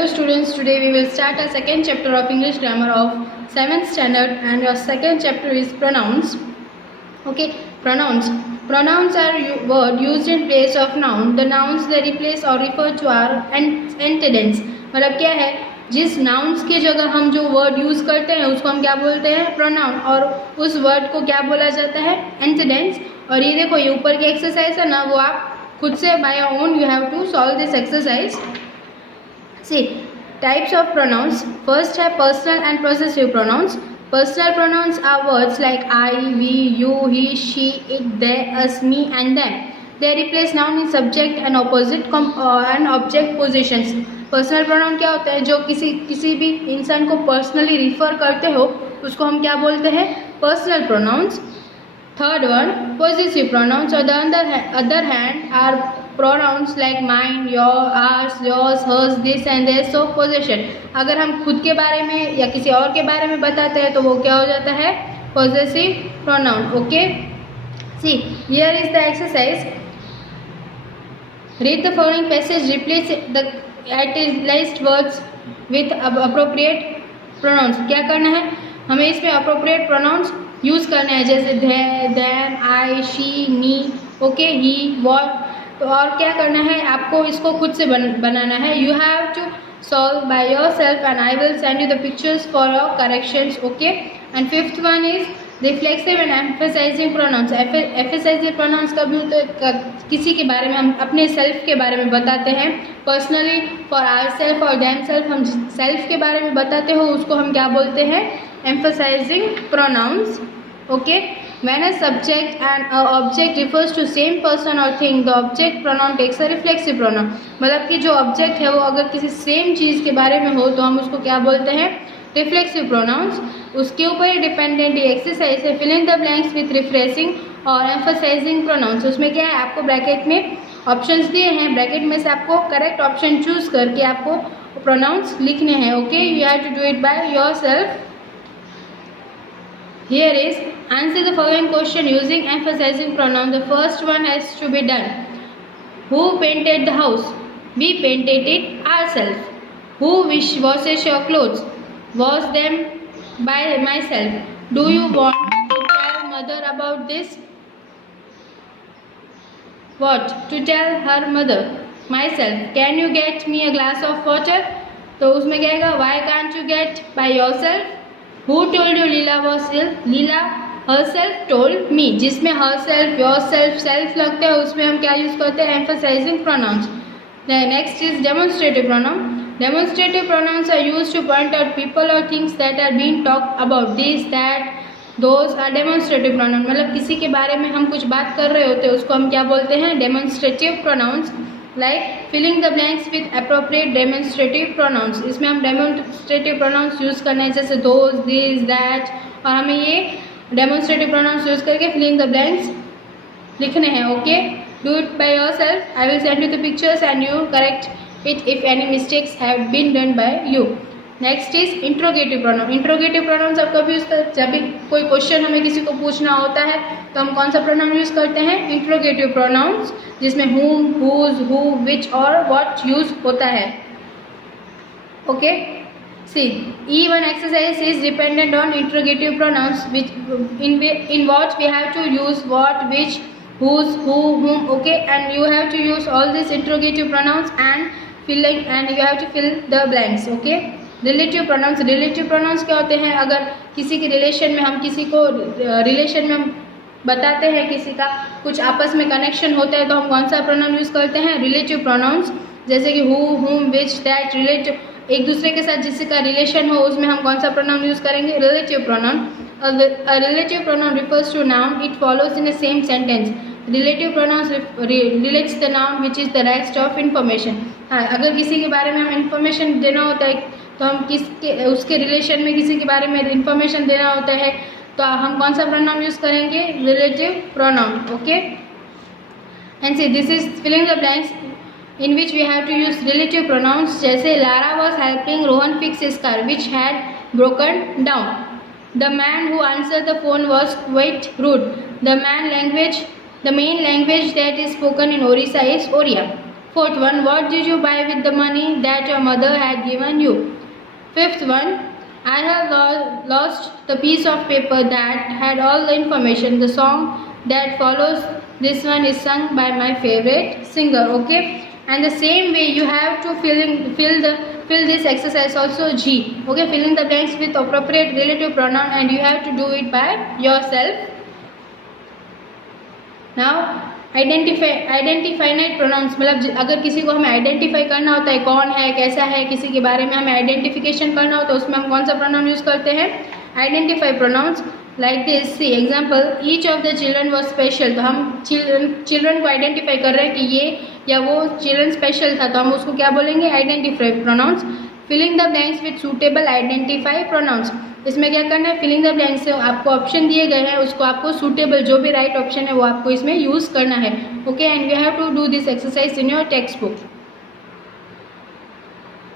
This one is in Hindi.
Hello students, today we will start a second chapter of English grammar of 7th standard, and your second chapter is pronouns. Okay, pronouns. Pronouns are word used in place of noun. The nouns they replace or refer to are antecedents. मतलब क्या है, जिस nouns की जगह हम जो word use करते हैं उसको हम क्या बोलते हैं, pronoun, और उस word को क्या बोला जाता है, antecedents. और ये देखो, ये ऊपर की एक्सरसाइज है ना, वो आप खुद से by your own you have to solve this exercise. See, types of pronouns. First है personal and possessive pronouns. Personal pronouns are words like I, we, you, he, she, it, they, us, me and them. They replace noun in subject and opposite and object positions. Personal pronoun क्या होता है, जो किसी भी इंसान को पर्सनली रिफर करते हो उसको हम क्या बोलते हैं, personal pronouns. Third one, possessive pronouns. On the other hand are pronouns like mine, your, ours, yours, hers, this and this. So possession. अगर हम खुद के बारे में या किसी और के बारे में बताते हैं तो वो क्या हो जाता है, possessive pronoun. Okay. See, here is the exercise. Read the following passage. Replace the italicized words with appropriate pronouns. क्या करना है, हमें इसमें appropriate pronouns यूज़ करना है, जैसे they, them, I, she, me, okay, he, what. तो और क्या करना है, आपको इसको खुद से बनाना है. You have to solve by yourself and I will send you the pictures for your corrections. Okay. And fifth one is reflexive and emphasising pronouns. Emphasising pronouns कभी होते हैं, किसी के बारे में हम अपने सेल्फ के बारे में बताते हैं. पर्सनली फॉर आवर सेल्फ और देम सेल्फ, हम सेल्फ के बारे में बताते हो उसको हम क्या बोलते हैं, emphasizing pronouns. Okay, when a subject and a object refers to same person or thing, the object pronoun takes a reflexive pronoun. मतलब कि जो object है वो अगर किसी सेम चीज़ के बारे में हो तो हम उसको क्या बोलते हैं, reflexive pronouns. उसके ऊपर ही डिपेंडेंट एक्सरसाइज है, fill in the blanks with refreshing और emphasizing pronouns. उसमें क्या है, आपको ब्रैकेट में ऑप्शंस दिए हैं, ब्रैकेट में से आपको करेक्ट ऑप्शन चूज करके आपको प्रोनाउंस लिखने हैं. Okay, you have to do it by yourself. Here is answer the following question using emphasizing pronoun. The first one has to be done. Who painted the house? We painted it ourselves. Who washes your clothes? Wash them by myself. Do you want to tell mother about this? What? To tell her mother. Myself. Can you get me a glass of water? तो उसमें क्या आएगा, why can't you get by yourself? Who told you Leela was ill? Leela herself told me. जिसमें herself, yourself, self लगता है उसमें हम क्या यूज़ करते हैं, emphasizing pronouns. Next is demonstrative pronoun. Demonstrative pronouns are used to point out people or things that are being talked about. This, that, those are demonstrative pronoun. मतलब किसी के बारे में हम कुछ बात कर रहे होते हैं उसको हम क्या बोलते हैं, demonstrative pronouns. Like filling the blanks with appropriate demonstrative pronouns. इसमें हम demonstrative pronouns यूज़ करना है, जैसे those, this, that, और हमें ये demonstrative pronouns यूज़ करके filling the blanks लिखने हैं. Okay, do it by yourself. I will send you the pictures and you correct it if any mistakes have been done by you. Next is interrogative pronoun. Interrogative pronoun आप कभी यूज कर, जब भी कोई क्वेश्चन हमें किसी को पूछना होता है तो हम कौन सा प्रोनाउन यूज करते हैं, इंट्रोगेटिव प्रोनाउंस, जिसमें whom, whose, who, which और what यूज होता है. Okay, see E1 exercise is dependent on interrogative pronouns, which in what we have to use what, which, whose, who, whom. Okay, and you have to use all these interrogative pronouns and you have to fill the blanks. Okay. Relative pronouns. Relative pronouns क्या होते हैं, अगर किसी के रिलेशन में हम किसी को रिलेशन में हम बताते हैं, किसी का कुछ आपस में कनेक्शन होता है तो हम कौन सा प्रोनाउन यूज़ करते हैं, रिलेटिव प्रोनाउंस. जैसे कि हु, हुम, विच, दैट. रिलेटिव, एक दूसरे के साथ जिसका रिलेशन हो उसमें हम कौन सा प्रोनाउन यूज़ करेंगे, relative pronoun. Relative pronoun refers to noun, it follows in the same sentence. Relative pronouns relates the noun which is the rest of information. हाँ, अगर किसी के बारे में हम इन्फॉर्मेशन देना होता है तो हम उसके रिलेशन में किसी के बारे में इन्फॉर्मेशन देना होता है तो हम कौन सा प्रोनाउन यूज़ करेंगे, relative pronoun. Okay, and see this is filling the blanks in which we have to use relative pronouns. जैसे Lara was helping Rohan fix his car which had broken down. The man who answer the phone was quite rude. The main language that is spoken in Odisha is Odia. Fourth one, what did you buy with the money that your mother had given you? Fifth one, I have lost the piece of paper that had all the information. The song that follows this one is sung by my favorite singer. Okay, and the same way you have to fill this exercise also G. Okay, filling the blanks with appropriate relative pronoun, and you have to do it by yourself. Now indefinite pronouns, मतलब अगर किसी को हमें आइडेंटिफाई करना होता है कौन है कैसा है, किसी के बारे में हमें आइडेंटिफिकेशन करना हो तो उसमें हम कौन सा प्रोनाउन यूज़ करते हैं? Identify pronouns. Like this, see example, each of the children was special. तो हम चिल्ड्रन को आइडेंटिफाई कर रहे हैं कि ये या वो चिल्ड्रन स्पेशल था, तो हम उसको क्या बोलेंगे? Identify pronouns. Filling the blanks with suitable identify pronouns. इसमें क्या करना है? फिलिंग द ब्लैंक्स से आपको ऑप्शन दिए गए हैं, उसको आपको सूटेबल जो भी राइट ऑप्शन है वो आपको इसमें यूज़ करना है. Okay, and you have to do this exercise in your text book.